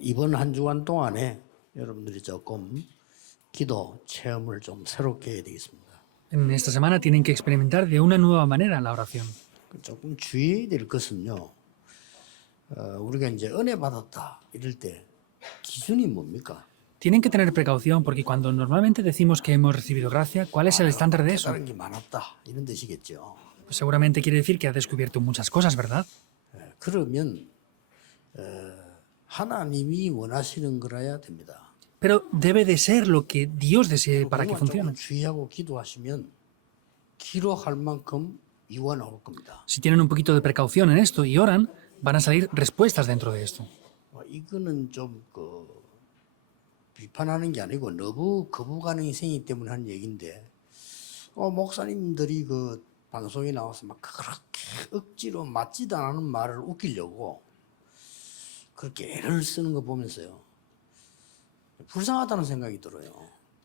이번 한 주간 동안에 여러분들이 조금 기도 체험을 좀 새롭게 해야 되겠습니다. En esta semana tienen que experimentar de una nueva manera la oración. 조금 주의해야 될 것은요. 우리가 이제 은혜 받았다 이럴 때 기준이 뭡니까? Tienen que tener precaución porque cuando normalmente decimos que hemos recibido gracia, ¿cuál es el estándar de eso? 다른 게 많았다 이런 뜻이겠죠. Pues seguramente quiere decir que ha descubierto muchas cosas, ¿verdad? 그러면 하나님이 원하시는 거라야 됩니다. Pero debe de ser lo que Dios desee para que 그것만 조금 funcione. 주의하고 기도하시면 기도할 만큼 이유가 나올 겁니다. Si tienen un poquito de precaución en esto y oran, van a salir respuestas dentro de esto. 이거는 좀 비판하는 게 아니고 너무 거부가능이 생기기 때문에 하는 얘기인데 목사님들이 그 방송에 나와서 막 그렇게 억지로 맞지도 않은 말을 웃기려고 그렇게 애를 쓰는 거 보면서요 불쌍하다는 생각이 들어요.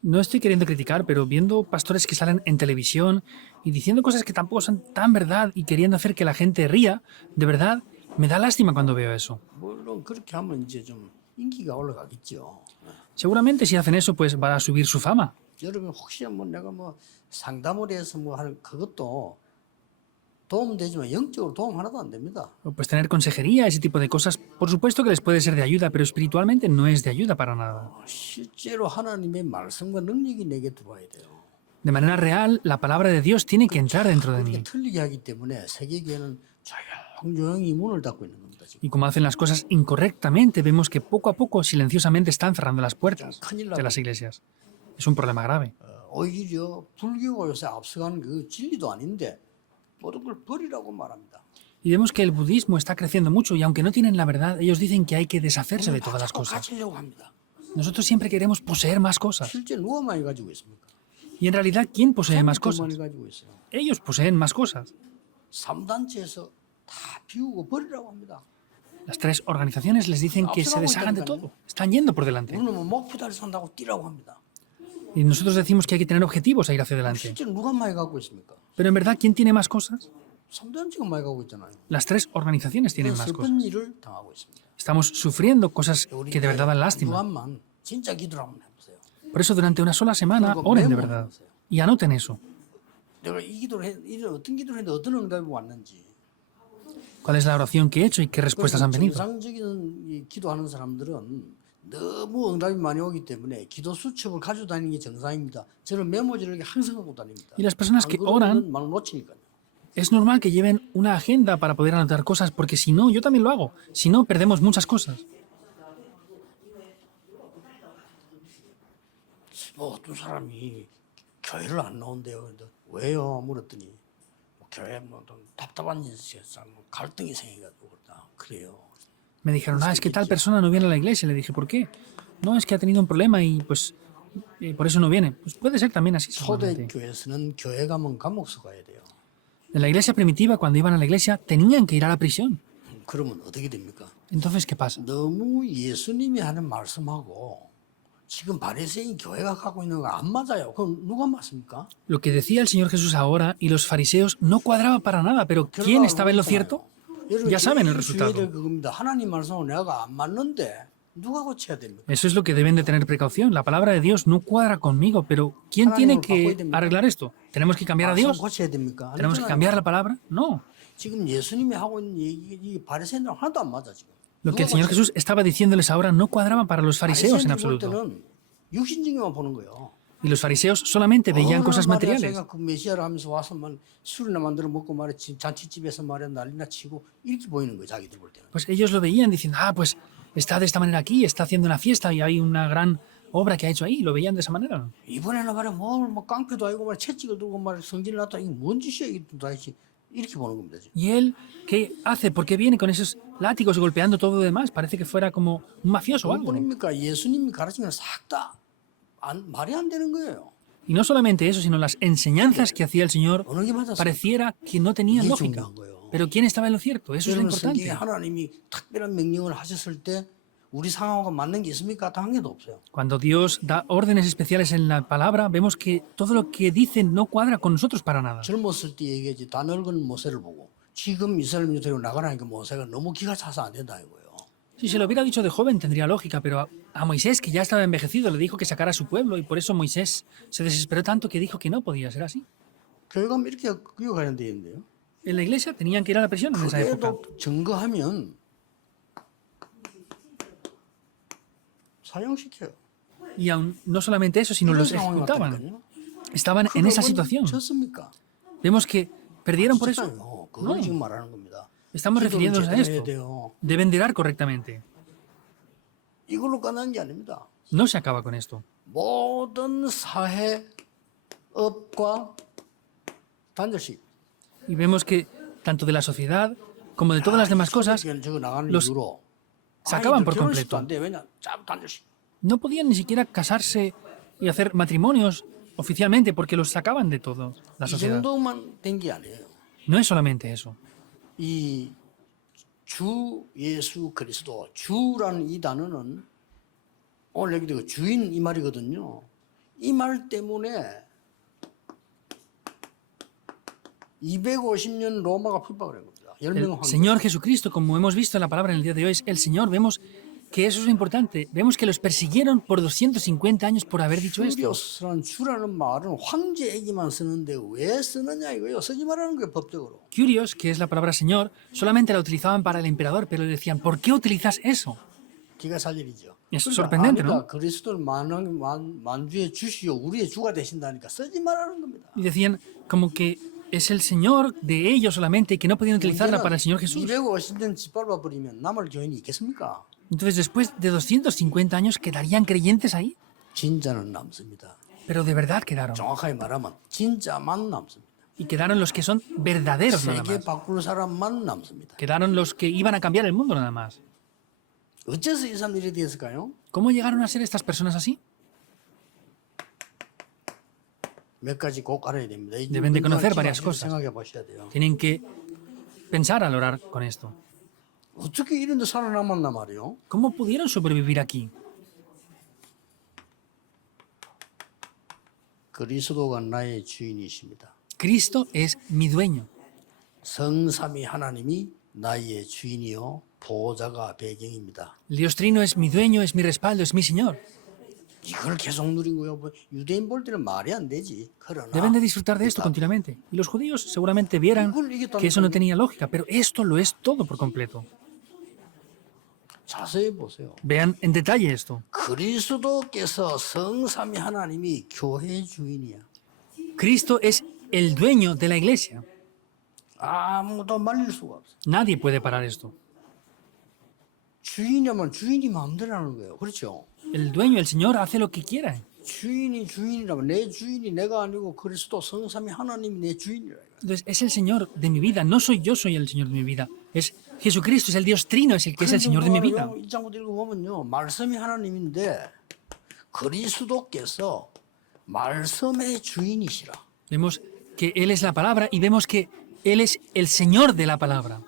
No estoy queriendo criticar, pero viendo pastores que salen en televisión y diciendo cosas que tampoco son tan verdad y queriendo hacer que la gente ría, de verdad, me da lástima cuando veo eso. 물론 그렇게 하면 이제 좀 인기가 올라가겠죠. Seguramente si hacen eso, pues va a subir su fama. 여러분 혹시 내가 상담을 해서 할 그것도 도움되지만 영적으로 도움 하나도 안 됩니다. O pues tener consejería, ese tipo de cosas, por supuesto que les puede ser de ayuda, pero espiritualmente no es de ayuda para nada. 실제로 하나님의 말씀과 능력이 내게 들어와야 돼요. De manera real, la palabra de Dios tiene que entrar dentro de 그렇게 mí. 틀리게 하기 때문에 세계교회는 조용히 문을 닫고 있는 겁니다. 지금. Y como hacen las cosas incorrectamente, vemos que poco a poco, silenciosamente, están cerrando las puertas 큰일 de 나고 las iglesias. Es un problema grave. 오히려 불교가 요새 앞서가는 그 진리도 아닌데 모든 걸 버리라고 말합니다. Y vemos que el budismo está creciendo mucho y aunque no tienen la verdad, ellos dicen que hay que deshacerse de todas las 자꾸 cosas. 가지려고 합니다. Nosotros siempre queremos poseer más cosas. 실제 누가 많이 가지고 있습니까? Y en realidad, ¿quién posee más 더 cosas? 많이 가지고 있어요. Ellos poseen más cosas. 3단체에서 다 비우고 버리라고 합니다. Las tres organizaciones les dicen que se deshagan de todo. Están yendo por delante. 우리는 목표 달성한다고 뛰라고 합니다. Y nosotros decimos que hay que tener objetivos a ir hacia adelante. 실제로 누가 많이 갖고 있습니까? Pero en verdad, ¿quién tiene más cosas? 3단체가 많이 갖고 있잖아요. Las tres organizaciones tienen más cosas. 슬픈 일을 당하고 있습니다. Estamos sufriendo cosas 우리 que de verdad dan lástima. 주간만 진짜 기도를 한번 해보세요. Por eso, durante una sola semana, oren de verdad. Y anoten eso. 내가 이 기도를 어떤 기도를 했는데 어떤 응답이 왔는지. ¿Cuál es la oración que he hecho y qué respuestas han venido? 정상적인 이 기도하는 사람들은 너무 응답이 많이 오기 때문에 기도 수첩을 가지고 다니는 게 정상입니다. 저는 메모지를 항상 갖고 다닙니다. Y las personas que 안 oran, 그러면 막 놓치니까요. es normal que lleven una agenda para poder anotar cosas, porque si no, yo también lo hago. Si no, perdemos muchas cosas. 어떤 사람이 교회를 안 나온대요. 근데 왜요? 물었더니 교회 좀 답답한 일이었어. 갈등이 생겨가지고 그렇다. 그래요. Me dijeron, es que tal persona no viene a la iglesia. Le dije, ¿por qué? No, es que ha tenido un problema y pues por eso no viene. Pues puede ser también así. seguramente. 초대교회에서는 교회 가면 감옥서 가야 돼요. En la iglesia primitiva, cuando iban a la iglesia, tenían que ir a la prisión. 그러면 어떻게 됩니까? Entonces, ¿qué pasa? 너무 예수님이 하는 말씀하고 지금 바리새인 교회가 갖고 있는 거 안 맞아요. 그럼 누가 맞습니까? Lo que decía el Señor Jesús ahora y los fariseos no cuadraba para nada, pero ¿quién estaba en lo cierto? Ya saben el resultado. 그겁니다. 하나님 말씀하고 내가 안 맞는데 누가 고쳐야 됩니까? Eso es lo que deben de tener precaución. La palabra de Dios no cuadra conmigo, pero ¿quién tiene que arreglar esto? ¿Tenemos que cambiar a 말씀 Dios? 고쳐야 됩니까? ¿Tenemos que 아니잖아요. cambiar la palabra? No. 지금 예수님이 하고 있는 얘기 바리새인들 하나도 안 맞아 지금. Lo que el Señor Jesús estaba diciéndoles ahora no cuadraba para los fariseos en 바리새인들 볼 absoluto. 때는 육신적인만 보는 거예요. Y los fariseos solamente veían cosas materiales. 제가 그 메시아를 하면서 와서 술이나 만들어 먹고 잔치집에서 난리나 치고 이렇게 보이는 거예요. 자기들 볼 때는. Pues ellos lo veían diciendo, pues está de esta manera aquí, está haciendo una fiesta y hay una gran obra que ha hecho ahí. Lo veían de esa manera. 이번에는 깡패도 아니고 채찍을 들고 성질을 놨다 이거 뭔 짓이야 이게 다 이렇게 보는 겁니다. 지금. ¿Y él qué hace? ¿Por qué viene con esos látigos y golpeando todo lo demás? Parece que fuera como un mafioso o algo. 그러니까 예수님이 가르친 건 싹 다 말이 안 되는 거예요. Y no solamente eso, sino las enseñanzas que hacía el Señor 어느 게 맞았어요? pareciera que no tenían 이게 lógica. 중요한 거예요. Pero ¿quién estaba en lo cierto? Eso es lo 여러분 성경에 importante. 하나님이 특별한 명령을 하셨을 때 우리 상황과 맞는 게 있습니까? 다 한 개도 없어요. Cuando Dios da órdenes especiales en la palabra, vemos que todo lo que dicen no cuadra con nosotros para nada. 젊었을 때 얘기했지 다 늙은 모세를 보고 지금 이스라엘 민족이 나가라니까 모세가 너무 기가 차서 안 된다 이거예요. Si se lo hubiera dicho de joven tendría lógica, pero a Moisés, que ya estaba envejecido, le dijo que sacara a su pueblo y por eso Moisés se desesperó tanto que dijo que no podía ser así. 교회 가면 이렇게 교육하는 데 있는데요. En la iglesia tenían que ir a la prisión en esa época. 그래도 증거하면 사형시켜요. Y aún no solamente eso, sino 이런 los 상황이 ejecutaban. 왔다니까요. Estaban en esa 그러면 situación. 졌습니까? Vemos que perdieron por eso. 진짜요. 그걸 No. 지금 말하는 겁니다. Estamos 기도를 refiriéndonos a 제대로 esto. 해야 돼요. Deben de orar correctamente. 이걸로 끝나는 게 아닙니다. No se acaba con esto. 모든 사회업과 단절식. Y vemos que tanto de la sociedad como de todas las demás cosas 저거 나가는 los 이유로 sacaban por 결혼식도 completo. 안 돼. 왜냐? 짜 단절식. No podían ni siquiera casarse y hacer matrimonios oficialmente porque los sacaban de todo la 이 sociedad. 정도만 된 게 아니에요. No es solamente eso. 이 주 예수 그리스도 주라는 이 단어는 오늘 얘기되고 주인 이 말이거든요. 이 말 때문에 250년 로마가 핍박을 한 겁니다. 10명 El 황제. Señor Jesucristo, como hemos visto en la palabra en el día de hoy, es el Señor. Vemos que eso es lo importante. Vemos que los persiguieron por 250 años por haber dicho esto. 큐리오스라는 주라는 말은 황제에게만 쓰는데 왜 쓰느냐 이거요. 쓰지 말라는 거예요 법적으로. Curios, que es la palabra Señor, solamente la utilizaban para el emperador, pero le decían, ¿por qué utilizas eso? 기가 살 일이죠. Es sorprendente, 아니다. ¿no? 그리스도를 만주의 주시오 우리의 주가 되신다니까 쓰지 말라는 겁니다. Y decían como que es el Señor de ellos solamente y que no podían utilizarla para el Señor Jesús. 250년 짓밟아 버리면 남을 교인이 있겠습니까? Entonces, después de 250 años, ¿quedarían creyentes ahí? 진짜는 남습니다. Pero de verdad quedaron. 정확하게 말하면 진짜만 남습니다. Y quedaron los que son verdaderos nada 세계 más. 바꿀 사람만 남습니다. Quedaron los que iban a cambiar el mundo nada más. 어째서 이 사람들이 됐을까요? ¿Cómo llegaron a ser estas personas así? 몇 가지 꼭 알아야 됩니다. Deben de conocer varias cosas. 생각해 보셔야 돼요. Tienen que pensar al orar con esto. 어떻게 이런 데 살아남았나 말이요? ¿Cómo pudieron sobrevivir aquí? 그리스도가 나의 주인이십니다. Cristo es mi dueño. 성삼위 하나님이 나의 주인이요 보호자가 배경입니다. El Dios Trino es mi dueño, es mi respaldo, es mi Señor. 이걸 계속 누린 거요. 뭐 유대인 볼 때는 말이 안 되지. 그러나 Deben de disfrutar de esto continuamente. Y los judíos seguramente vieran que eso no tenía lógica, pero esto lo es todo por completo. 자세히 보세요. Vean en detalle esto. 그리스도께서 성삼위 하나님이 교회의 주인이야. Cristo es el dueño de la iglesia. 아무도 말릴 수가 없어. Nadie puede parar esto. 주인이면 주인이 마음대로 하는 거예요. 그렇죠? El dueño, el Señor, hace lo que quiera. 주인이 주인이라면 내 주인이 내가 아니고 그리스도 성삼위 하나님이 내 주인이라. Entonces, es el Señor de mi vida. No soy yo, soy el Señor de mi vida. Es Jesucristo, es el Dios Trino, es el que es el Señor de mi vida. 이 장부터 읽어보면요. 말씀이 하나님인데 그리스도께서 말씀의 주인이시라. Vemos que Él es la palabra y vemos que Él es el Señor de la palabra.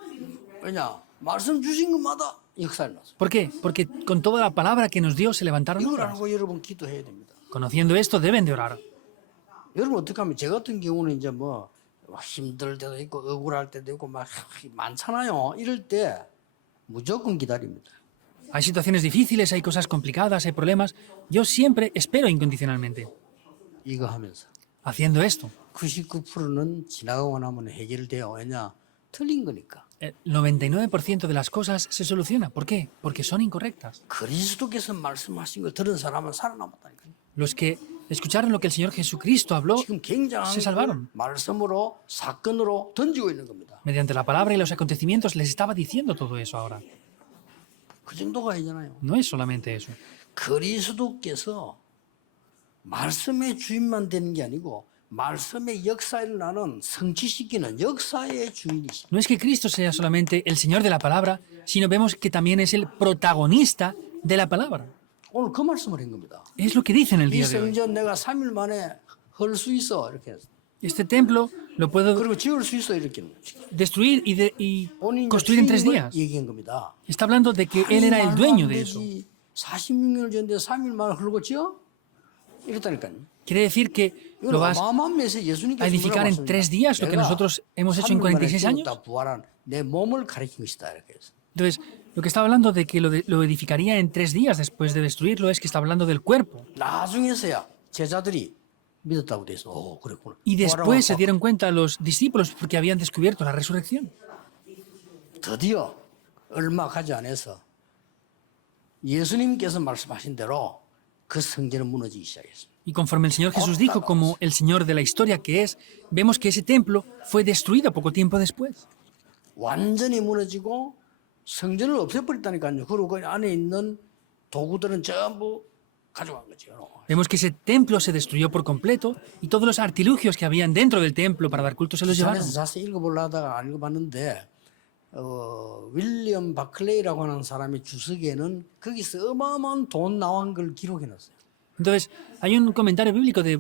왜냐? 말씀 주신 것마다 역사를 났어. ¿Por qué? Porque con toda la palabra que nos dio se levantaron 이걸 otras. 알고 여러분 기도해야 됩니다. Conociendo esto, deben de orar. 여러분 어떻게 하면 제 같은 경우는 이제 뭐 힘들 때도 있고 억울할 때도 있고 막 많잖아요. 이럴 때 무조건 기다립니다. Hay situaciones difíciles, hay cosas complicadas, hay problemas. Yo siempre espero incondicionalmente. 이거 하면서 Haciendo esto. 99%는 지나가고 나면 해결돼요. 왜냐? 틀린 거니까. El 99% de las cosas se soluciona. ¿Por qué? Porque son incorrectas. 그리스도께서 말씀하신 걸 들은 사람은 살아남았다니까요. Los que escucharon lo que el Señor Jesucristo habló 지금 굉장한 se salvaron. 걸 말씀으로 사건으로 던지고 있는 겁니다. Mediante la palabra y los acontecimientos les estaba diciendo todo eso ahora. 그 정도가 아니잖아요. No es solamente eso. 그리스도께서 말씀의 주인만 되는 게 아니고 말씀의 역사를 나는 성취시키는 역사의 주인이시. No es que Cristo sea solamente el Señor de la palabra, sino vemos que también es el protagonista de la palabra. 오늘 그 말씀을 한 겁니다. Es lo que dice en el 이 día de hoy. 성전 내가 3일 만에 헐 수 있어 이렇게 해서. Este templo lo puedo 그리고 지을 수 있어 이렇게. destruir y 본인이 construir en 3 주인을 días. 얘기한 겁니다. Está hablando de que Él era el dueño de eso. 46년을 전에 3일 만에 헐고 지어? 이랬다니까요. Quiere decir que lo vas 어마어마한 메시지 예수님께서 a edificar en 3 días, lo que nosotros hemos hecho en 46 años. 부활한 내 몸을 가리킨 것이다 이렇게 해서. Entonces, Lo que estaba hablando de que lo edificaría en 3 días después de destruirlo es que está hablando del cuerpo. 나중에서야 제자들이 믿었다고 돼 있어. 그랬구나. Y después se 부활하고 dieron cuenta los discípulos porque habían descubierto la resurrección. 드디어 얼마 가지 않아서 예수님께서 말씀하신 대로 그 성전은 무너지기 시작했습니다. Y conforme el Señor Jesús dijo, como el Señor de la historia que es, vemos que ese templo fue destruido poco tiempo después. 완전히 무너지고 성전을 없애버렸다니까요. 그리고 그 안에 있는 도구들은 전부 가져간 거죠. Vemos que ese templo se destruyó por completo y todos los artilugios que habían dentro del templo para dar culto se los llevaron. 기사에서 자세히 읽어보려다가 안 읽어봤는데 윌리엄 바클레이라고 하는 사람이 주석에는 거기서 어마어마한 돈 나온 걸 기록해놨어요. Entonces, hay un comentario bíblico de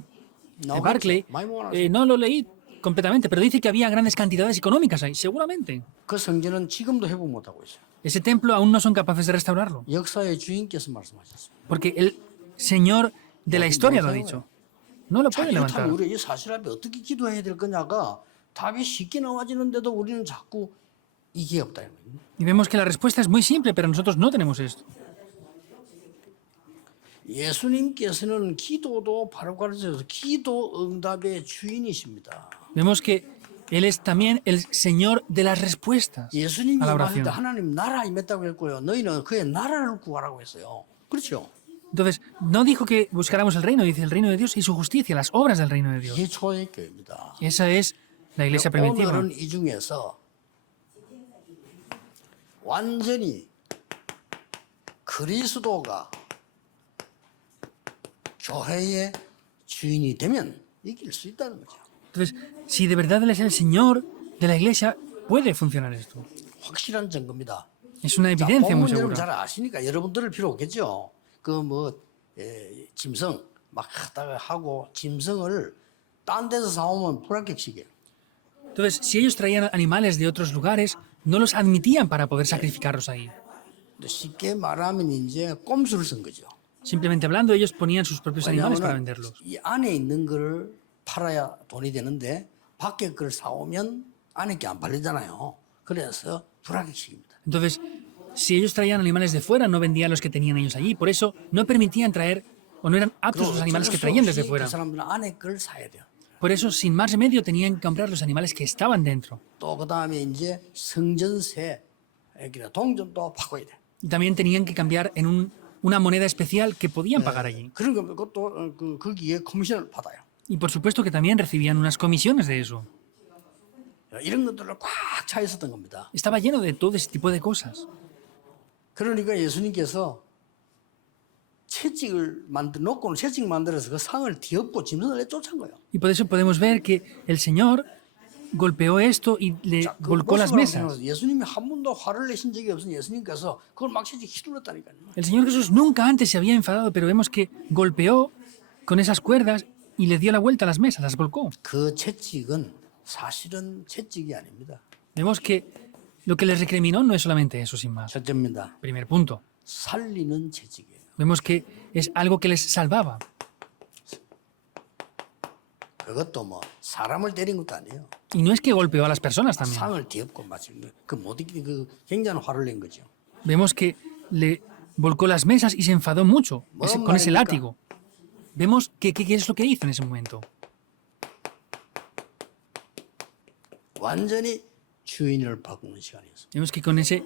Barclay, 많이 모아놨어요. no lo leí completamente, pero dice que había grandes cantidades económicas ahí, seguramente. 그 성전은 지금도 회복 못하고 있어요. Ese templo aún no son capaces de restaurarlo, 역사의 주인께서 말씀하셨습니다. porque el Señor de la historia lo ha dicho. No lo puede 자, levantar. 이렇다면 우리 이 사실 앞에 어떻게 기도해야 될 거냐가 답이 쉽게 나와지는데도 우리는 자꾸 이게 없다. Y vemos que la respuesta es muy simple, pero nosotros no tenemos esto. 예수님께서는 기도도 바로 가르쳐서 기도 응답의 주인이십니다. Vemos que Él es también el Señor de las respuestas 예수님이 a la 말할 때 oración. 하나님 나라 임했다고 했고요. 너희는 그의 나라를 구하라고 했어요. 그렇죠? Entonces, no dijo que buscáramos el reino, dice el reino de Dios y su justicia, las obras del reino de Dios. 이게 초대교회입니다. Esa es la iglesia primitiva. 오늘은 이 중에서 완전히 그리스도가 교회의 주인이 되면 이길 수 있다는 거죠. Entonces, si de verdad Él es el Señor de la iglesia, puede funcionar esto. 확실한 증거입니다. Es una 자, evidencia muy 본문 여러분 segura. 잘 아시니까 여러분들을 필요 없겠죠. 그 뭐 짐승 막 하다가 하고 짐승을 딴 데서 사오면 불합격식이에요. Entonces, si ellos traían animales de otros lugares, no los admitían para poder sacrificarlos ahí. 쉽게 말하면 이제 꼼수를 쓴 거죠. Simplemente hablando, ellos ponían sus propios animales para 왜냐하면 venderlos. 이 안에 있는 걸 팔아야 돈이 되는데 밖에 걸 사오면 안에 게 안 팔리잖아요. 그래서 불합격식입니다. Entonces, si ellos traían animales de fuera, no vendían los que tenían ellos allí. Por eso no permitían traer o no eran aptos los animales que traían desde 그 fuera. 사람들은 안에 걸 사야 돼요. Por eso, sin más remedio, tenían que comprar los animales que estaban dentro. 또 그다음에 이제 성전세 동전도 바꿔야 돼. Y también tenían que cambiar en una moneda especial que podían pagar allí. 그런 거 그것도 거기에 커미션을 받아요. Y por supuesto que también recibían unas comisiones de eso. 이런 것들을 꽉 차 있었던 겁니다. Estaba lleno de todo ese tipo de cosas. 그러니까 예수님께서 채찍을 놓고 채찍 만들어서 그 상을 뒤엎고 짐승을 내쫓은 거예요. Y por eso podemos ver que el Señor golpeó esto y le 자, 그 volcó las 모습을 mesas. 생각해서 예수님이 한 번도 화를 내신 적이 없으니 예수님께서 그걸 막 채찍 휘둘렀다니까요. El Señor Jesús nunca antes se había enfadado, pero vemos que golpeó con esas cuerdas y le dio la vuelta a las mesas, las volcó. 그 채찍은 사실은 채찍이 아닙니다. Vemos que lo que les recriminó no es solamente eso, sin más. 첫째입니다. Primer punto. 살리는 채찍이에요. Vemos que es algo que les salvaba. 그것도 뭐 사람을 때린 것도 아니에요. Y no es que golpeó a las personas también. 상을 뒤엎고 마치 그못 이기는 그 굉장한 화를 낸 거죠. Vemos que le volcó las mesas y se enfadó mucho con ese látigo. Vemos que qué es lo que hizo en ese momento. 완전히 주인을 바꾸는 시간이었어요. Vemos que con ese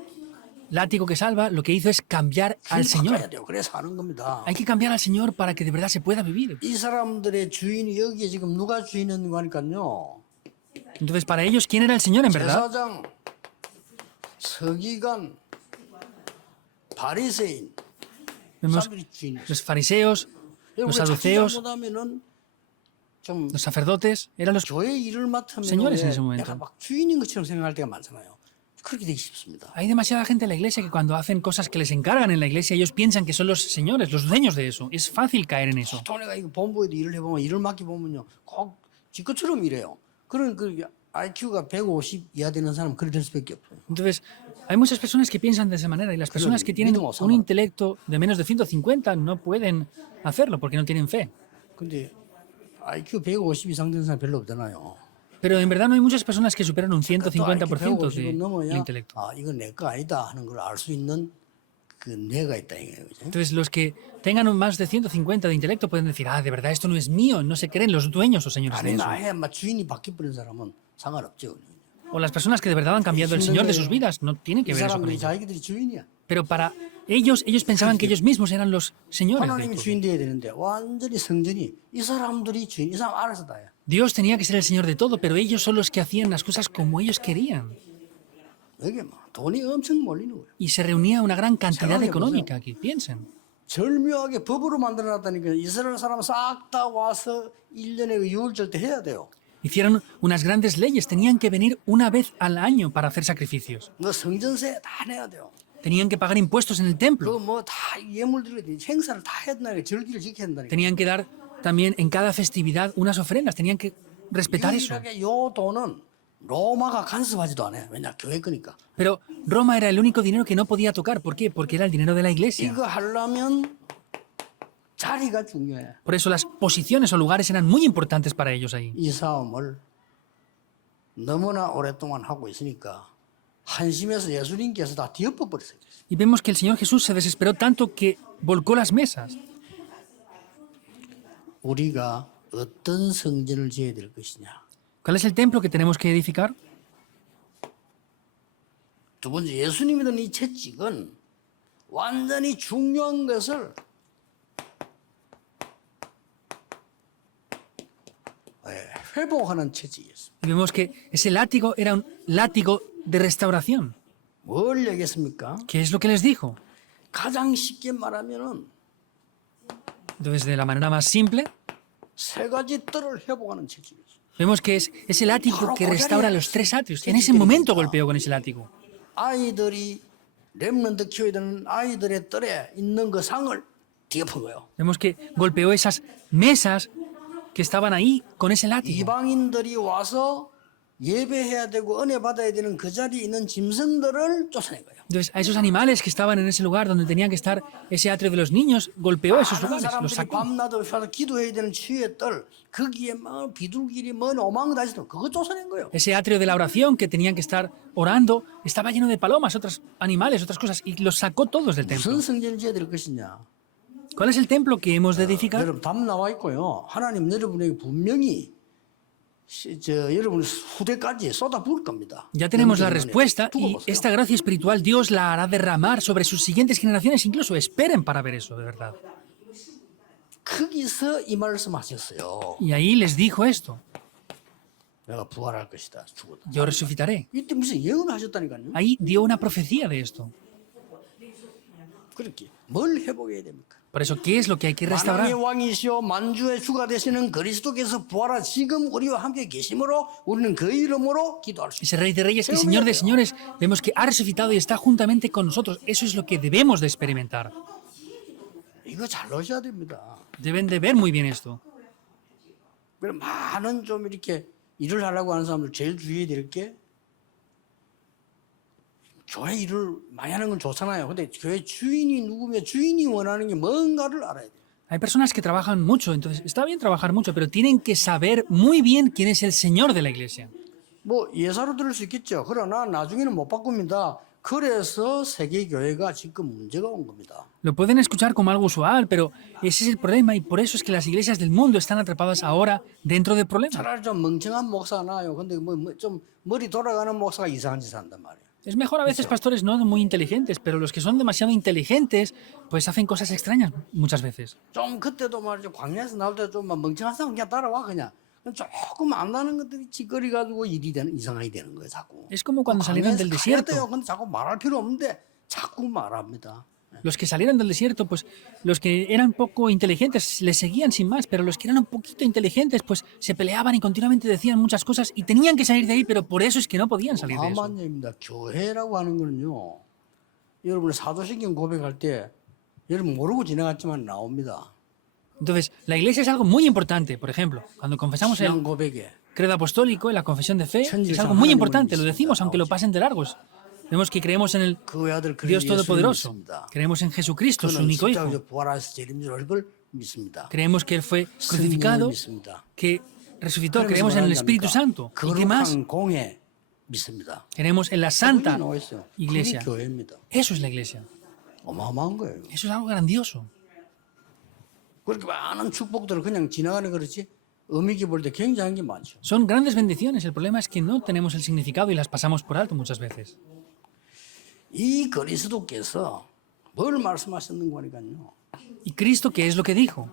látigo que salva, lo que hizo es cambiar al 바꿔야 Señor. 돼요. 그래서 하는 겁니다. Hay que cambiar al Señor para que de verdad se pueda vivir. 이 사람들의 주인이 여기에 지금 누가 주인인 거니까요. Entonces, para ellos, ¿quién era el Señor en verdad? 제사장, 서기관, 바리새인, Vemos 사람들이 주인이었어요. los fariseos, los saduceos, 잘못하면은 좀 los sacerdotes, eran los... 교회 일을 맡으면 señores en ese momento. 내가 막 주인인 것처럼 생각할 때가 많잖아요. 그렇게 되기 쉽습니다. Hay demasiada gente en la iglesia que cuando hacen cosas que les encargan en la iglesia, ellos piensan que son los señores, los dueños de eso. Es fácil caer en eso. 또 내가 이거 본부에도 일을 해보면 일을 맡겨보면요. 꼭 지것처럼 일해요. 그런 그 IQ가 150 이하 되는 사람은 그렇게 될 수밖에 없어요. Entonces, hay muchas personas que piensan de esa manera y las personas que tienen un intelecto de menos de 150 no pueden hacerlo porque no tienen fe. 근데 IQ 150 이상 되는 사람 별로 없잖아요. Pero en verdad no hay muchas personas que superan un 또 IQ 150% 150 del 넘어야 intelecto. 아 이건 내 거 아니다 하는 걸 알 수 있는 그 뇌가 있다 이거예요. 그죠? Entonces, los que tengan más de 150 de intelecto pueden decir, ah, de verdad, esto no es mío, no se creen los dueños o señores de 아니 eso. 나해 막 주인이 바뀌어버린 사람은 상관없죠. O las personas que de verdad han cambiado el Señor de sus vidas, no tienen que 이 ver eso con 사람들이 ellos. 자기들이 주인이야. Pero para ellos pensaban que ellos mismos eran los señores de 하나님이 todo. 주인 돼야 되는데 완전히 성전이 이 사람들이 주인, 이 사람 알아서 다야. Dios tenía que ser el Señor de todo, pero ellos son los que hacían las cosas como ellos querían. 여기 뭐 돈이 엄청 몰리는 거예요. Y se reunía una gran cantidad 생각해보세요. económica aquí, piensen. 절묘하게 법으로 만들어놨다니까 이스라엘 사람 싹 다 와서 1년에 그 유월절 때 해야 돼요. Hicieron unas grandes leyes, tenían que venir una vez al año para hacer sacrificios. 너 성전세 다 내야 돼요. Tenían que pagar impuestos en el templo. 그거 뭐 다 예물 드려야 돼. 행사를 다 해야 된다니까 절기를 지켜야 된다니까. Tenían que dar también en cada festividad unas ofrendas, tenían que respetar eso. 유일하게 요 돈은 로마가 간섭하지도 않아요. 왜냐 교회 거니까. Pero Roma era el único dinero que no podía tocar. ¿Por qué? Porque era el dinero de la iglesia. 이거 하려면 자리가 중요해. Por eso las posiciones o lugares eran muy importantes para ellos ahí. 이 싸움을 너무나 오랫동안 하고 있으니까 한심해서 예수님께서 다 뒤엎어 버렸어요. Y vemos que el Señor Jesús se desesperó tanto que volcó las mesas. 우리가 어떤 성전을 지어야 될 것이냐. ¿Cuál es el templo que tenemos que edificar? 두 번째 예수님이 든 이 채찍은 완전히 중요한 것을 회복하는 채찍이었습니다. Y vemos que ese látigo era un látigo de restauración. 뭘 얘기했습니까? ¿Qué es lo que les dijo? 가장 쉽게 말하면은 Entonces, de la manera más simple, 세 가지 뜰을 회복하는 채찍이었어요. vemos que es ese látigo que restaura los tres atrios. En ese momento golpeó con ese látigo. 아이들이 렘넌트 키워야 되는 아이들의 뜰에 있는 그 상을 뒤엎은 거예요. Vemos que golpeó esas mesas que estaban ahí con ese látigo. 이방인들이 와서 예배해야 되고 은혜 받아야 되는 그 자리에 있는 짐승들을 쫓아낸 거예요. Entonces, a esos animales que estaban en ese lugar donde tenían que estar ese atrio de los niños, golpeó esos 많은 lugares, los 사람들이 sacó. 밤낮 와서 기도해야 되는 치유의 뜰 거기에 막 비둘기리 뭐 오망다시도 그거 쫓아낸 거예요. Ese atrio de la oración que tenían que estar orando estaba lleno de palomas, otros animales, otras cosas, y los sacó todos del templo. 무슨 성전을 지어야 될 것이냐? ¿Cuál es el templo que hemos de edificar? 여러분 답 나와 있고요. 하나님 여러분에게 분명히 여러분 후대까지 쏟아 부을 겁니다. Ya tenemos la 여러분의 respuesta 두고 y 보세요. esta gracia espiritual Dios la hará derramar sobre sus siguientes generaciones. Incluso esperen para ver eso, de verdad. 거기서 이 말씀 하셨어요. Y ahí les dijo esto: 내가 부활할 것이다. 죽었다. yo resucitaré. 이때 무슨 예언을 하셨다니까요. Ahí dio una profecía de esto. 그렇게 뭘 회복해야 됩니까? Por eso, ¿qué es lo que hay que restaurar? 만왕의 왕이시오 만주의 주가 되시는 그리스도께서 부활하 지금 우리와 함께 계심으로 우리는 그 이름으로 기도할 수 Ese 있습니다. Rey de Reyes y Señor de Señores, vemos que ha resucitado y está juntamente con nosotros. Eso es lo que debemos de experimentar. 이거 잘 넣으셔야 됩니다. Deben de ver muy bien esto. 그럼 많은 좀 이렇게 일을 하려고 하는 사람들 제일 주의해야 될 게 교회 일을 많이 하는 건 좋잖아요. 근데 교회 주인이 누구며 주인이 원하는 게 뭔가를 알아야 돼요. Hay personas que trabajan mucho, entonces está bien trabajar mucho, pero tienen que saber muy bien quién es el Señor de la iglesia. 뭐 예사로 들을 수 있겠죠. 그러나 나중에는 못 바꿉니다. 그래서 세계 교회가 지금 문제가 온 겁니다. Lo pueden escuchar como algo usual, pero ese es el problema y por eso es que las iglesias del mundo están atrapadas ahora dentro de problemas. 차라리 좀 멍청한 목사 나요. 근데 좀 머리 돌아가는 목사가 이상한 짓 한단 말이에요. Es mejor a veces pastores no muy inteligentes, pero los que son demasiado inteligentes, pues hacen cosas extrañas muchas veces. 좀 그때도 말이죠. 광야에서 나올 때 좀 멍청한 사람 그냥 따라와 그냥. 조금 안 나는 것들이 찌꺼리 가지고 이상하게 되는 거예요. 자꾸. Es como cuando salieron del 광야에서 가야 돼요. desierto. 근데 자꾸 말할 필요 없는데 자꾸 말합니다. Los que salieron del desierto, pues los que eran poco inteligentes les seguían sin más, pero los que eran un poquito inteligentes, pues se peleaban y continuamente decían muchas cosas y tenían que salir de ahí, pero por eso es que no podían salir de eso. 아만입니다. 교회라고 하는 거는요. 여러분 사도신경 고백할 때 여러분 모르고 지나갔지만 나옵니다. Entonces, la iglesia es algo muy importante. Por ejemplo, cuando confesamos 신앙 el 고백에 credo apostólico, en la confesión de fe, es 천지를 algo muy 하나님을 importante. Lo 믿습니다. decimos aunque lo pasen de largos. Vemos que creemos en el 그 아들 Dios 그리스도 예수를 Todopoderoso. 믿습니다. Creemos en Jesucristo, su 그는 único Hijo. 십자가에서 부활하셔서 재림을 걸 믿습니다. Creemos que Él fue 성령을 crucificado, 믿습니다. que resucitó, 그러면서 creemos en el 뭐라는지 Espíritu 압니까? Santo. ¿Y qué más? 거룩한 공예 믿습니다. Creemos en la 거기 Santa 나와 있어요. 그게 Iglesia. 교회입니다. Eso es la Iglesia. 어마어마한 거예요. Eso es algo grandioso. 그렇게 많은 축복들을 그냥 지나가는 거지 의미 깊을 때 굉장한 게 많죠. Son grandes bendiciones. El problema es que no tenemos el significado y las pasamos por alto muchas veces. 이 그리스도께서 뭘 말씀하셨는 거니까요. ¿Y Cristo qué es lo que dijo?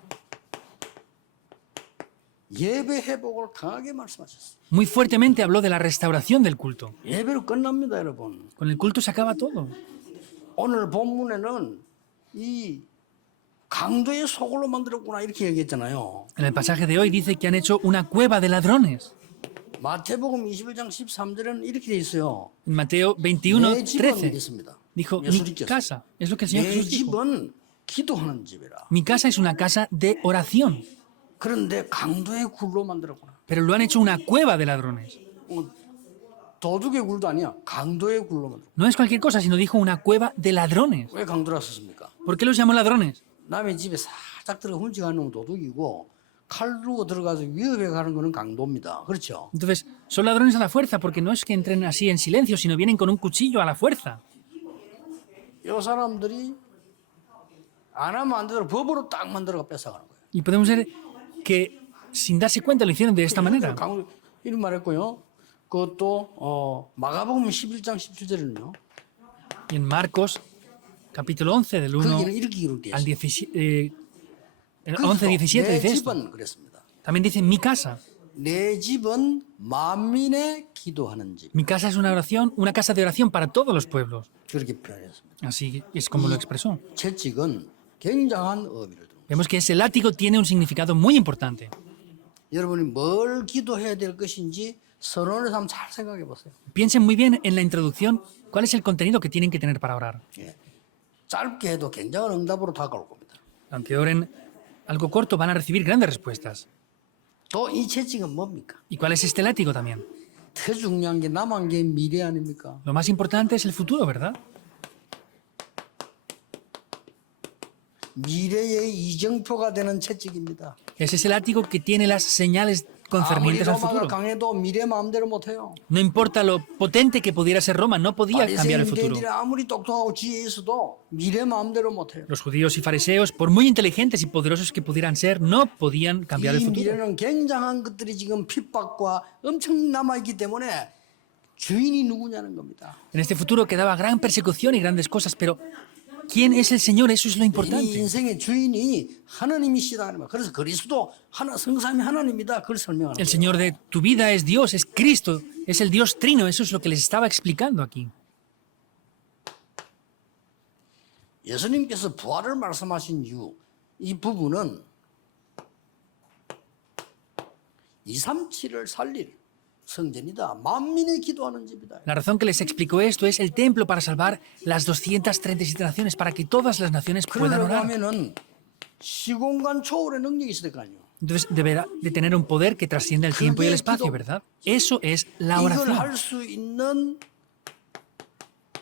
예배 회복을 강하게 말씀하셨어요. Muy fuertemente habló de la restauración del culto. 예배로 끝납니다, 여러분. Con el culto se acaba todo. 오늘 본문에는 이 강도의 소굴로 만들었구나 이렇게 얘기했잖아요. En el pasaje de hoy dice que han hecho una cueva de ladrones. 마태복음 21장 13절에는 이렇게 돼 있어요. En Mateo 내 21, 집은 13 있습니다. dijo, mi 예수님께서 casa, es lo que el Señor 내 Jesús dijo. 집은 기도하는 집이라. Mi casa es una casa de oración, 그런데 강도의 굴로 만들었구나. pero lo han hecho una cueva de ladrones. 도둑의 굴도 아니야. 강도의 굴로 만들었구나. No es cualquier cosa, sino dijo una cueva de ladrones. 왜 강도라 썼습니까? ¿Por qué los llamó ladrones? 남의 집에 살짝 들어가 훔쳐가는 건 도둑이고 칼 들고 들어가서 위협해 가는 거는 강도입니다. 그렇죠? Entonces, son ladrones a la fuerza, porque no es que entren así en silencio, sino vienen con un cuchillo a la fuerza. 이 사람들이 안 하면 안 되도록 법으로 딱 만들어가 뺏어가는 거예요. Y podemos ver que, sin darse cuenta, lo hicieron de esta manera. 이런 말했고요. 그것도 마가복음 11장 17절에는요. Y en Marcos, capítulo 11, del 1 거기는 이렇게 기록되어 al 있어요. 17, 11, 17, 내 dice esto. 집은 그랬습니다. También dice mi casa. 내 집은 만민의 기도하는 집. Mi casa es una oración, una casa de oración para todos los pueblos. 그렇게 표현했습니다. Así es como lo expresó. 채찍은 굉장한 의미를 두는 거예요. Vemos que ese látigo tiene un significado muy importante. 여러분이 뭘 기도해야 될 것인지 서론에서 한번 잘 생각해 보세요. Piensen muy bien en la introducción cuál es el contenido que tienen que tener para orar. 예. 짧게 해도 굉장한 응답으로 다가올 겁니다. Aunque oren algo corto, van a recibir grandes respuestas. 또 이 채찍은 뭡니까? ¿Y cuál es este látigo también? 더 중요한 게 남은 게 미래 아닙니까? Lo más importante es el futuro, ¿verdad? 미래의 이정표가 되는 채찍입니다. Es ese látigo que tiene las señales 아무리 concernientes al 로마가 futuro. 강해도 미래 마음대로 못해요. No importa lo potente que pudiera ser Roma, no podía cambiar el futuro. 바리새인들이 아무리 똑똑하고 지혜 있어도 미래 마음대로 못해요. Los judíos y fariseos, por muy inteligentes y poderosos que pudieran ser, no podían cambiar el 이 futuro. 미래는 굉장한 것들이 지금 핍박과 엄청 남아있기 때문에 주인이 누구냐는 겁니다. En este futuro quedaba gran persecución y grandes cosas, pero ¿quién es el Señor? Eso es lo 이 importante. 인생의 주인이 하나님이시다. 그래서 그리스도 성삼이 하나님이다. 그걸 설명하는 El 거예요. Señor de tu vida es Dios, es Cristo, es el Dios trino. Eso es lo que les estaba explicando aquí. 예수님께서 부활을 말씀하신 이유 이 부분은 237을 살릴 성전이다. 만민이 기도하는 집이다. La razón que les explicó esto es el templo para salvar las 237 naciones, para que todas las naciones puedan 그러려고 orar. 하면은 시공간 초월의 능력이 있을 거 아니에요. Entonces deberá de tener un poder que trascienda el tiempo y el espacio, ¿verdad? Eso es la 이걸 oración. 할 수 있는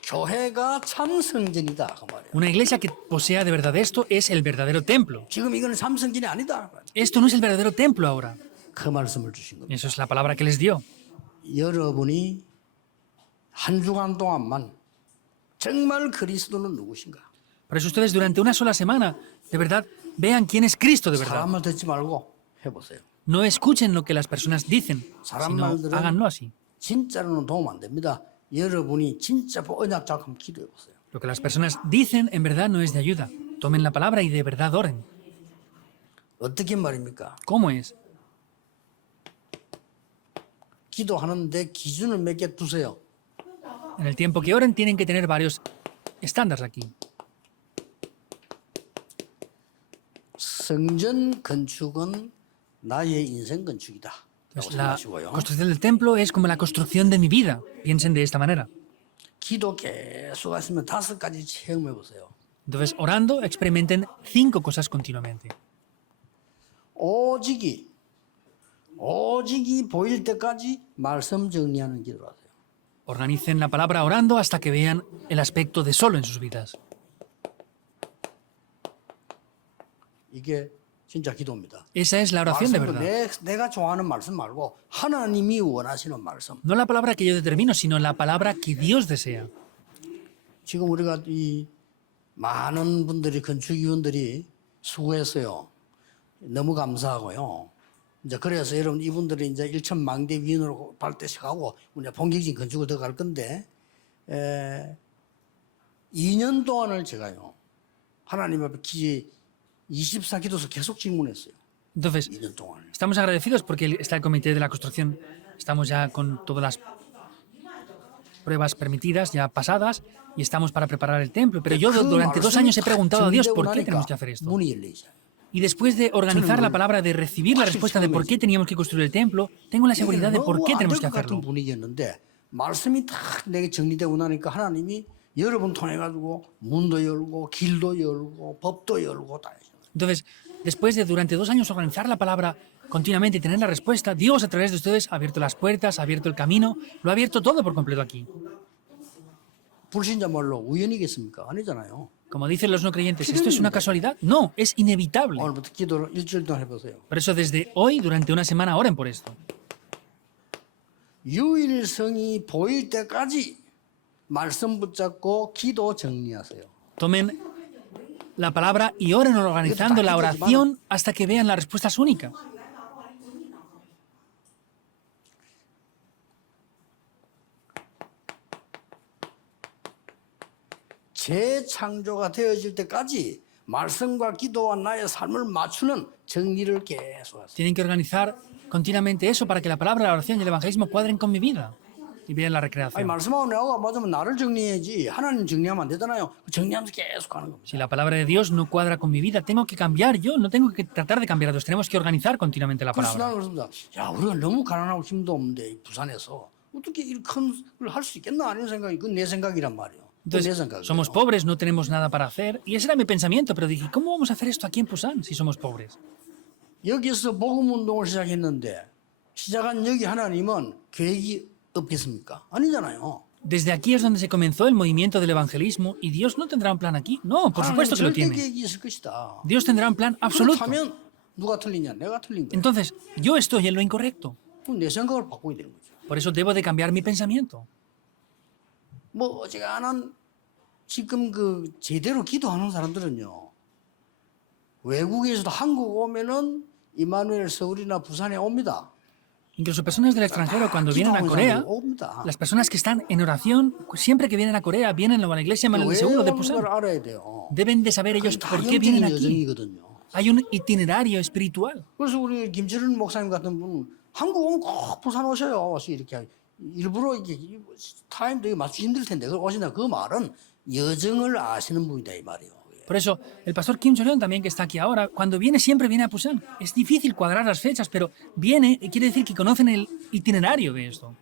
교회가 참 성전이다 그 말이에요. Una iglesia que posea de verdad esto es el verdadero templo. 지금 이거는 참 성전이 아니다. Esto no es el verdadero templo ahora. 그 말씀을 주신 겁니다. Eso es la palabra que les dio. 여러분이 한 주간 동안만 정말 그리스도는 누구신가? Por eso ustedes durante una sola semana, de verdad, vean quién es Cristo de verdad. 사람을 듣지 말고 해보세요. No escuchen lo que las personas dicen, 사람 sino 말들은 háganlo así. 진짜로는 도움 안 됩니다. 여러분이 진짜 언약 잡고 기도해 보세요. Lo que las personas dicen en verdad no es de ayuda. Tomen la palabra y de verdad oren. 어떻게 말입니까? ¿Cómo es? 기도하는데 기준을 몇 개 두세요. En el tiempo que oren tienen que tener varios estándares aquí. 성전 건축은 나의 인생 건축이다. Pues 라고 la 생각하시고요. construcción del templo es como la construcción de mi vida. Piensen de esta manera. 기도 계속 하시면 5가지 체험해 보세요. Entonces, orando, experimenten 5 cosas continuamente. 오직이 보일 때까지 말씀 정리하는 기도를 하세요. Organicen la palabra orando hasta que vean el aspecto de solo en sus vidas. 이게 진짜 기도입니다. Esa es la oración de 말씀도 verdad. 내가 좋아하는 말씀 말고 하나님이 원하시는 말씀. No la palabra que yo determino, sino la palabra que Dios desea. 지금 우리가 이 많은 분들이 건축위원들이 수고했어요. 너무 감사하고요. 이제 그래서 여러분 이분들이 이제 1,000망대 위원으로 발대식하고 우리가 본격적인 건축을 들어갈 건데 2년 동안을 제가요 하나님 앞에 24기도서 계속 질문했어요. Entonces, 2년 동안. estamos agradecidos porque está el comité de la construcción. Estamos ya con todas las pruebas permitidas, ya pasadas, y estamos para preparar el templo. Pero yo durante 2 años he preguntado a Dios por qué tenemos que hacer esto. 문이 열리죠. Y después de organizar la palabra, de recibir la respuesta de por qué teníamos que construir el templo, tengo la seguridad de por qué tenemos que 안될 것 같은 hacerlo. 분위기였는데 말씀이 딱 내게 정리되고 나니까 하나님이 여러분 통해 가지고 문도 열고 길도 열고 법도 열고 다 해요. Entonces, después de durante 2 años organizar la palabra continuamente y tener la respuesta, Dios a través de ustedes ha abierto las puertas, ha abierto el camino, lo ha abierto todo por completo aquí. 불신자 말로 우연이겠습니까? 아니잖아요. Como dicen los no creyentes, ¿esto es una casualidad? No, es inevitable. 오늘부터 기도를 일주일 동안 해보세요. Por eso desde hoy, durante una semana, oren por esto. 유일성이 보일 때까지 말씀 붙잡고 기도 정리하세요. Tomen la palabra y oren organizando la oración hasta que vean las respuestas únicas. 재창조가 되어질 때까지 말씀과 기도와 나의 삶을 맞추는 정리를 계속하세요. Tienen que organizar continuamente eso para que la palabra, la oración y el evangelismo cuadren con mi vida y vean la 아니 recreación. 말씀하고 내가 맞으면 나를 정리해야지 하나님 정리하면 안 되잖아요. 정리하면서 계속 가는 겁니다. Si la palabra de Dios no cuadra con mi vida, tengo que cambiar yo, no tengo que tratar de cambiar a Dios, tenemos que organizar continuamente la 그래서 palabra. 나는 그렇습니다. 야 우리가 너무 가난하고 힘도 없는데 이 부산에서 어떻게 이렇게 큰 걸 할 수 있겠나 하는 생각이 그건 내 생각이란 말이에요. 그건 내 Entonces, 생각이에요. somos pobres, no tenemos nada para hacer, y ese era mi pensamiento, pero dije, ¿cómo vamos a hacer esto aquí en Pusan si somos pobres? 여기서 복음 운동을 시작했는데 시작한 여기 하나님은 계획이 없겠습니까? 아니잖아요. Desde aquí es donde se comenzó el movimiento del evangelismo, y Dios no tendrá un plan aquí. No, por supuesto que lo 절대 tiene. 계획이 있을 것이다. Dios tendrá un plan absoluto. 그렇다면 누가 틀리냐? 내가 틀린 거예요. Entonces, yo estoy en lo incorrecto. 그럼 내 생각을 바꿔야 되는 거죠. Por eso debo de cambiar mi pensamiento. 뭐 어지간한 지금 그 제대로 기도하는 사람들은요. 외국에서도 한국 오면은 이마누엘 서울이나 부산에 옵니다. Incluso personas del extranjero, cuando vienen a 기도하는 Corea, 사람들 옵니다. las personas que están en oración, siempre que vienen a Corea, vienen a la iglesia Manuel 왜 Seguro de 오는 Pusan. 걸 알아야 돼요. Deben de saber ellos 다 por qué vienen 영적인 aquí. 여정이거든요. Hay un itinerario espiritual. 그래서 우리 김철은 목사님 같은 분은 한국 오면 꼭 부산 오셔요. 와서 이렇게 일부러 이게 타임도 맞추기 힘들 텐데 그걸 오신다. 그 말은 여정을 아시는 분이다 이 말이에요. Por eso, el pastor Kim Chorion también, que está aquí ahora, cuando viene siempre viene a Pusan. Es difícil cuadrar las fechas, pero viene y quiere decir que conocen el itinerario de esto.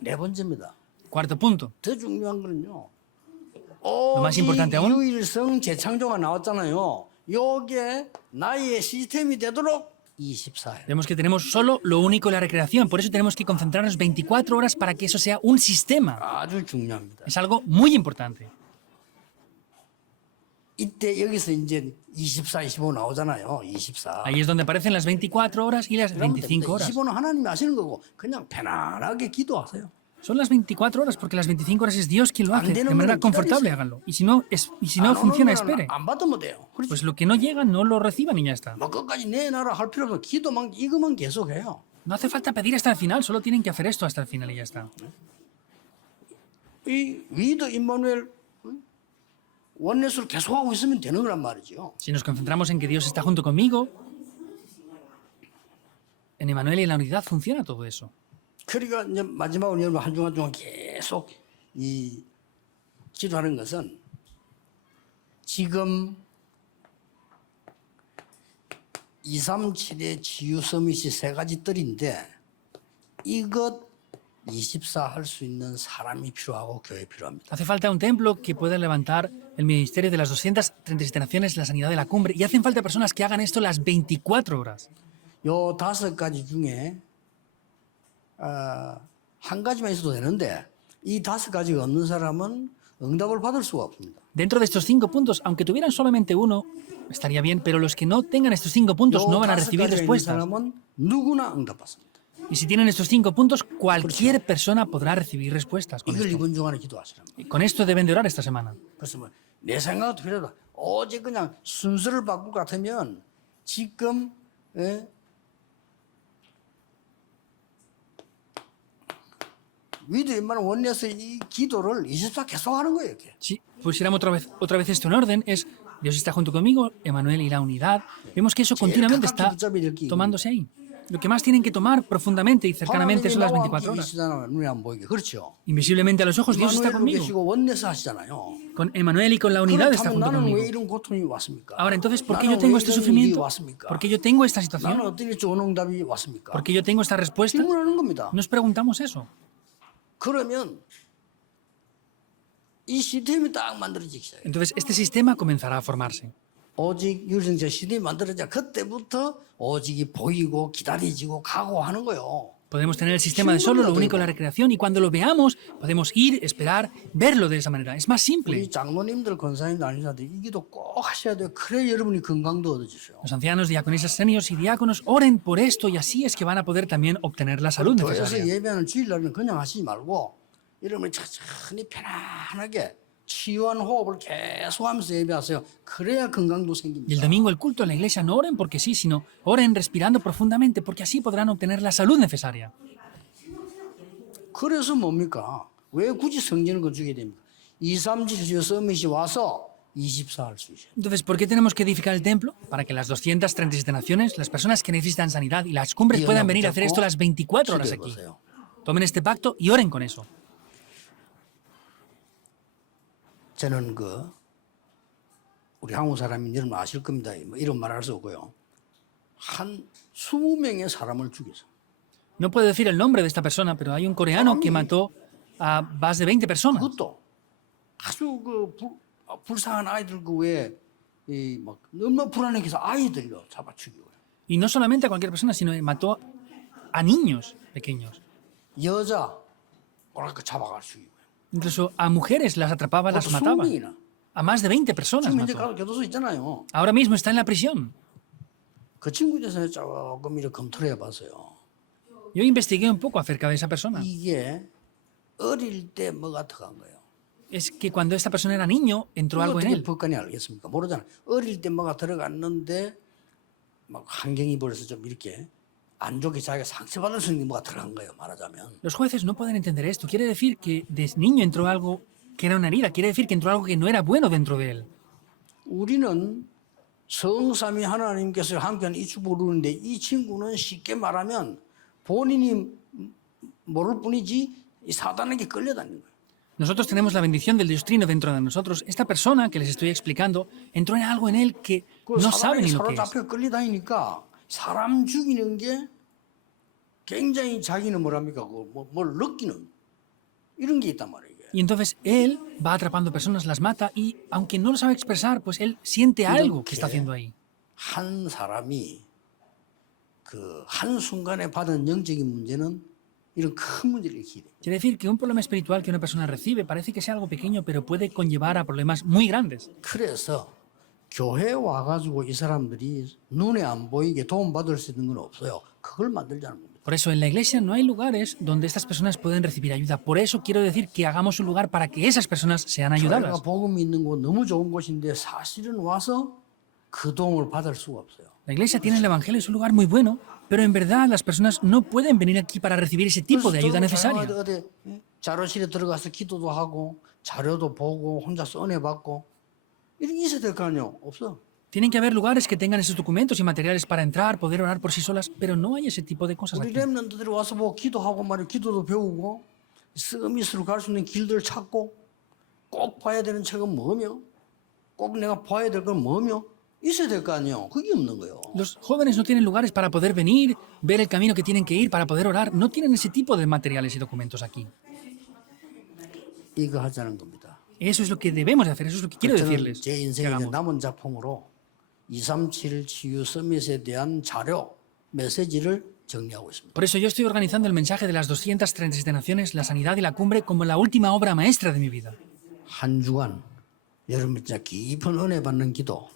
네 번째입니다. Cuarto punto. 더 중요한 거는요. más importante aún. 유일성 재창조가 나왔잖아요. 요게 나의 시스템이 되도록 24일. Vemos que tenemos solo lo único en la recreación, por eso tenemos que concentrarnos 24 horas para que eso sea un sistema. 아주 중요합니다. Es algo muy importante. 이때 여기서 이제 24, 25 나오잖아요. 24. Ahí es donde aparecen las 24 horas y las 25 horas. 25는 하나님이 아시는 거고 그냥 편안하게 기도하세요. Son las 24 horas porque las 25 horas es Dios quien lo hace. Ande, no De me manera lo confortable quitáis. háganlo. Y si no, 안 오는 funciona, 거는 espere. 안 받으면 돼요. 그렇지? Pues lo que no llega, no lo reciban y ya está. 뭐 끝까지 내놔라 할 필요 없어. 기도만 이것만 계속해요. No hace falta pedir hasta el final, solo tienen que hacer esto hasta el final y ya está. 이 위드 임마누엘 원내스를 계속하고 있으면 되는 거란 말이죠. Si nos concentramos en que Dios está junto conmigo, en Emmanuel y en la unidad funciona todo eso. 그러니까 이제 마지막으로 여러분 한 주간 동안 계속 이 기도하는 것은 지금 237의 치유 서밋이 3가지 뜰인데 이것 24 할 수 있는 사람이 필요하고 교회 필요합니다. Hace falta un templo que pueda levantar el ministerio de las 237 naciones, la sanidad de la cumbre, y hacen falta personas que hagan esto las 24 horas. 요 5가지 중에 한 가지만 있어도 되는데 이 5가지가 없는 사람은 응답을 받을 수가 없습니다. Dentro de estos 5 puntos, aunque tuvieran solamente uno, estaría bien, pero los que no tengan estos 5 puntos no van a recibir 있는 respuestas. 사람은 누구나 응답받습니다. Y si tienen estos 5 puntos, cualquier persona podrá recibir respuestas con 이걸 esto. 이번 주간에 기도하시라. Y con esto deben de orar esta semana. 그래서 내 생각도 필요하다. 어제 그냥 순서를 바꿀 것 같으면 지금 위도 웬만한 원내에서 이 기도를 24 계속 하는 거예요. 이렇게. Si pusiéramos otra vez esto en orden, es Dios está junto conmigo, Emanuel y la unidad. Vemos que eso continuamente está tomándose ahí. Lo que más tienen que tomar profundamente y cercanamente son las 24 horas. 계시잖아요. 눈에 안 보이게. 그렇죠. Invisiblemente a los ojos, Dios está 이마누엘로 conmigo. 계시고 원내에서 하시잖아요. Con Emanuel y con la unidad está 그렇다면 junto 나는 왜 conmigo. 이런 고통이 왔습니까? Ahora, entonces, ¿por qué 나는 yo tengo 왜 este 이런 일이 sufrimiento? 왔습니까? ¿Por qué yo tengo esta 나는 situación? 어떤 일이 좋은 응답이 왔습니까? ¿Por qué yo tengo esta respuesta? 질문하는 겁니다. Nos preguntamos eso. 그러면 이 시스템이 딱 만들어지기 시작해요. Entonces, este sistema comenzará a formarse. 오직 유전자 시스템이 만들어져 그때부터 오직이 보이고 기다려지고 가고 하는 거예요. Podemos tener el sistema de solo, lo único la recreación, y cuando lo veamos, podemos ir, esperar, verlo de esa manera. Es más simple. 우리 장로님들, 권사님들, 안리사들 이 기도 꼭 하셔야 돼요. 그래 여러분이 건강도 얻어지세요. Los ancianos, diaconisas, senios y diáconos oren por esto y así es que van a poder también obtener la salud 교회에서 necesaria. 예배하는 주일날은 그냥 하시지 말고 여러분이 천천히 편안하게 치유한 호흡을 계속하면서 예배하세요. 그래야 건강도 Y el 생깁니다. domingo el culto en la iglesia no oren porque sí, sino oren respirando profundamente porque así podrán obtener la salud necesaria. 그래서 뭡니까? 왜 굳이 성전을 건축해야 됩니까? 2, 3, 7 서밋이 와서 24 할 수 있어요. Entonces, ¿por qué tenemos que edificar el templo? Para que las 237 naciones, las personas que necesitan sanidad y las cumbres puedan venir a hacer esto las 24 horas aquí. 기도해보세요. Tomen este pacto y oren con eso. 저는 우리 한국 사람인 여러분 아실 겁니다. 뭐 이런 말 할 수 없고요. 한 20명의 사람을 죽였어. No puedo decir el nombre de esta persona, pero hay un coreano que mató a más de 20 personas. 그것도 아주 불쌍한 아이들 막 너무 불안하게 해서 아이들로 잡아 죽이고요. Y no solamente a cualquier persona, sino que mató a niños pequeños. 여자 뭐랄까 잡아가 죽이고요. Incluso a mujeres las atrapaba, las 그것도 mataba. 20명이나. A más de 20 personas 지금 현재 mató. 교도소 있잖아요. Ahora mismo está en la prisión. 그 친구에 대해서 조금 이렇게 검토를 해봤어요. Yo investigué un poco acerca de esa persona. 이게 어릴 때 뭐가 들어간 거예요. Es que cuando esta persona era niño, entró algo en 어떻게 él. 법관이 알겠습니까? 모르잖아요. 어릴 때 뭐가 들어갔는데 막 환경이 벌어서 좀 이렇게 안 좋게 자기가 상처받을 수 있는 뭐가 들어간 거예요. 말하자면. Los jueces no pueden entender esto. Quiere decir que de niño entró algo que era una herida. Quiere decir que entró algo que no era bueno dentro de él. 우리는 성삼위 하나님께서 함께한 이 축복을 누리는데 이 친구는 쉽게 말하면 본인이 모를 뿐이지 이 사단에게 끌려다니는 거예요. Nosotros tenemos la bendición del Dios Trino dentro de nosotros. Esta persona que les estoy explicando entró en algo en él que 그 no sabe 사단에게 ni lo que es. 사로잡혀 끌려다니니까 사람 죽이는 게 굉장히 자기는 뭐랍니까? 뭘 느끼는 이런 게 있단 말이에요. Y entonces él va atrapando personas, las mata y aunque no lo sabe expresar, pues él siente algo que está haciendo ahí. 한 사람이 그 한순간에 받은 영적인 문제는 이런 큰 문제를 일으키게 돼요. Quiere decir que un problema espiritual que una persona recibe parece que sea algo pequeño, pero puede conllevar a problemas muy grandes. 그래서 교회에 와가지고 이 사람들이 눈에 안 보이게 도움받을 수 있는 건 없어요. 그걸 만들자는 겁니다. Por eso en la iglesia no hay lugares donde estas personas pueden recibir ayuda. Por eso quiero decir que hagamos un lugar para que esas personas sean 교회가 ayudadas. 복음이 있는 곳 너무 좋은 곳인데 사실은 와서 그 도움을 받을 수가 없어요. La iglesia tiene el evangelio, es un lugar muy bueno, pero en verdad las personas no pueden venir aquí para recibir ese tipo de ayuda necesaria. 어디 자료실에 들어가서 기도도 하고 자료도 보고 혼자서 은혜 받고 이런 게 있어야 될 거 아니에요? 없어. Tienen que haber lugares que tengan esos documentos y materiales para entrar, poder orar por sí solas, pero no hay ese tipo de cosas 우리 aquí. 렘넌트들이 와서 뭐 기도하고 말이야 기도도 배우고 서밋으로 갈 수 있는 길들을 찾고 꼭 봐야 되는 책은 뭐며 꼭 내가 봐야 될 건 뭐며 있어야 될 거 아니에요. 그게 없는 거예요. Los jóvenes no tienen lugares para poder venir, ver el camino que tienen que ir, para poder orar. No tienen ese tipo de materiales y documentos aquí. 이거 하자는 겁니다. Eso es lo que debemos de hacer, eso es lo que quiero 저는 decirles. 제 que 인생의 hagamos. 남은 작품으로 237 치유 서밋에 대한 자료 메시지를 정리하고 있습니다. Por eso yo estoy organizando el mensaje de las 237 naciones, la sanidad y la cumbre como la última obra maestra de mi vida. 한 주간 여러분 진짜 깊은 은혜 받는 기도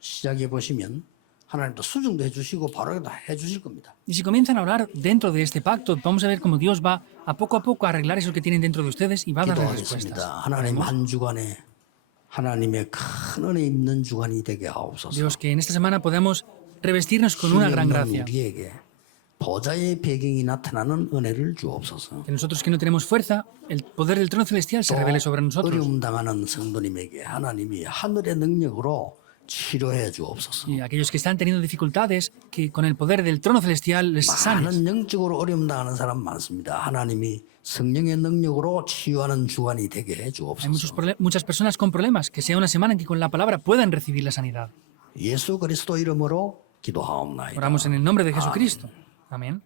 시작해 보시면 하나님도 수정도 해주시고 바로 다 해주실 겁니다. Y si comienzan a orar dentro de este pacto, vamos a ver cómo Dios va a poco arreglar eso que tienen dentro de ustedes y va a darles respuestas. 기도하겠습니다. 하나님 한 주간에 하나님의 큰 은혜 입는 주간이 되게 하옵소서. Dios, que en esta semana podamos revestirnos con una gran gracia. 우리에게 보좌의 배경이 나타나는 은혜를 주옵소서. Que nosotros que no tenemos fuerza, el poder del trono celestial se revele sobre nosotros. 어려움 당하는 성도님에게 하나님이 하늘의 능력으로 치료해 주옵소서. Y aquellos que están teniendo dificultades, que con el poder del trono celestial les sanes. 많은 영적으로 어려움 당하는 사람 많습니다. 하나님이 성령의 능력으로 치유하는 주간이 되게 해 Hay 주옵소서. muchas personas con problemas, que sea una semana en que con la palabra puedan recibir la sanidad. 예수 그리스도 이름으로 기도하옵나이다. Oramos en el nombre de Jesucristo. Amén.